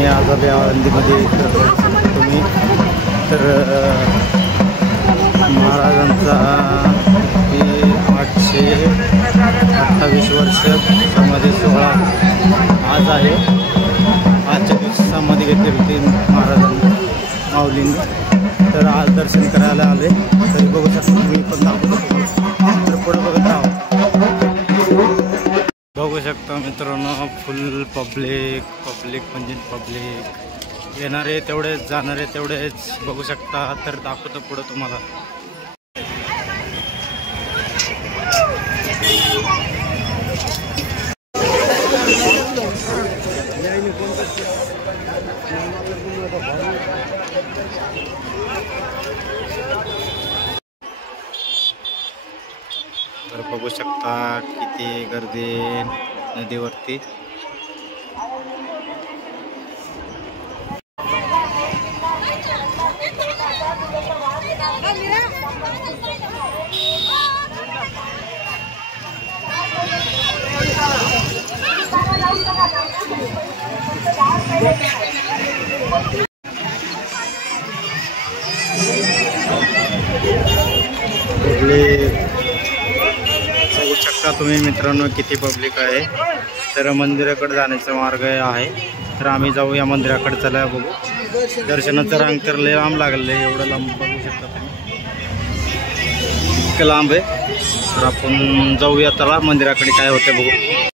मी आझाद आळंदीमध्ये तुम्ही तर महाराजांचा 828 वर्ष समाधी सोहळा आज आहे। आजच्या दिवशी समाधी घेतली होती महाराजांनी माऊलींनी, तर आज दर्शन करायला आले। तरी बघू शकता तुम्ही पण दाखवतो, तर पुढे बघत राहा। बघू शकता मित्रांनो, फुल पब्लिक म्हणजे पब्लिक, येणारे तेवढेच जाणारे तेवढेच बघू शकता। तर दाखवतो पुढे तुम्हाला। तर बघू शकता किती गर्दी नदीवरती। बघू शकता तुम्ही मित्रांनो किती पब्लिक आहे। तर मंदिराकडे जाण्याचा मार्ग आहे, तर आम्ही जाऊ या मंदिराकडे। चला बघू, दर्शनाचं रांग तर लय लांब लागले, एवढं लांब बघू शकता तुम्ही, इतकं लांब आहे। तर आपण जाऊया, चला मंदिराकडे काय होते बघू।